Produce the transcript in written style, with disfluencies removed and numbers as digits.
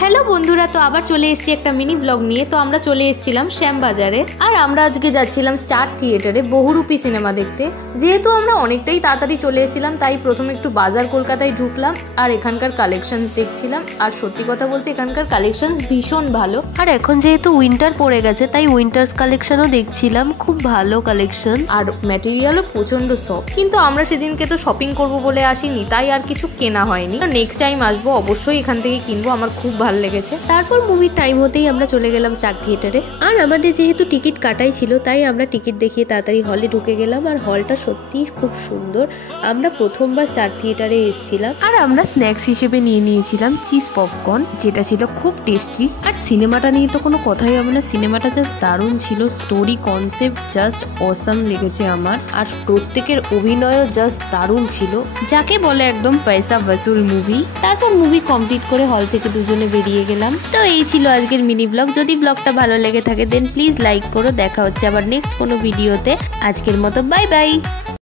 Hello বন্ধুরা, তো আবার চলে এসেছি একটা মিনি ব্লগ নিয়ে। তো আমরা চলে এসেছিলাম শ্যামবাজারে, আর আমরা আজকে যাচ্ছিলাম স্টার থিয়েটারে বহুরূপী সিনেমা দেখতে। যেহেতু আমরা অনেকটাই তাড়াতাড়ি চলে এসেছিলাম, তাই প্রথমে একটু বাজার কলকাতায় ঢুকলাম আর এখানকার কালেকশনস দেখছিলাম। আর সত্যি কথা বলতে এখানকার কালেকশনস ভীষণ ভালো। আর এখন যেহেতু উইন্টার পড়ে গেছে, তাই উইন্টার্স কালেকশনও দেখছিলাম, খুব ভালো কালেকশন আর ম্যাটেরিয়ালও প্রচন্ড সফট। কিন্তু আমরা সেদিনকে তো শপিং করবো বলে আসিনি, তাই আর কিছু কেনা হয়নি। নেক্সট টাইম আসবো, অবশ্যই এখান থেকে কিনবো, আমার খুব ভালো লেগেছে। তারপর মুভির টাইম হতেই আমরা চলে গেলাম স্টার থিয়েটারে। আর আমাদের যেহেতু টিকিট কাটাই ছিল, তাই আমরা টিকিট দেখিয়ে তাড়াতাড়ি হলে ঢুকে গেলাম। আর হলটা সত্যিই খুব সুন্দর। আমরা প্রথমবার স্টার থিয়েটারে এসেছিলাম, আর আমরা স্ন্যাক্স হিসেবে নিয়ে নিয়েছিলাম চিজ পপকর্ন, যেটা ছিল খুব টেস্টি। আর সিনেমাটা নিয়ে তো কোনো কথাই হবে না, সিনেমাটা জাস্ট দারুণ ছিল। স্টোরি কনসেপ্ট জাস্ট অসাম লেগেছে আমার। আর প্রত্যেকের অভিনয়ও জাস্ট দারুণ ছিল, যাকে বলে একদম পয়সা বসুল মুভি। তারপর মুভি কমপ্লিট করে হল থেকে দুজনে বেরিয়ে গেলাম। তো এই ছিল আজকের মিনি ব্লগ। যদি ব্লগটা ভালো লেগে থাকে দেন প্লিজ লাইক করো। দেখা হচ্ছে আবার নেক্সট কোনো ভিডিওতে। আজকের মতো বাই বাই।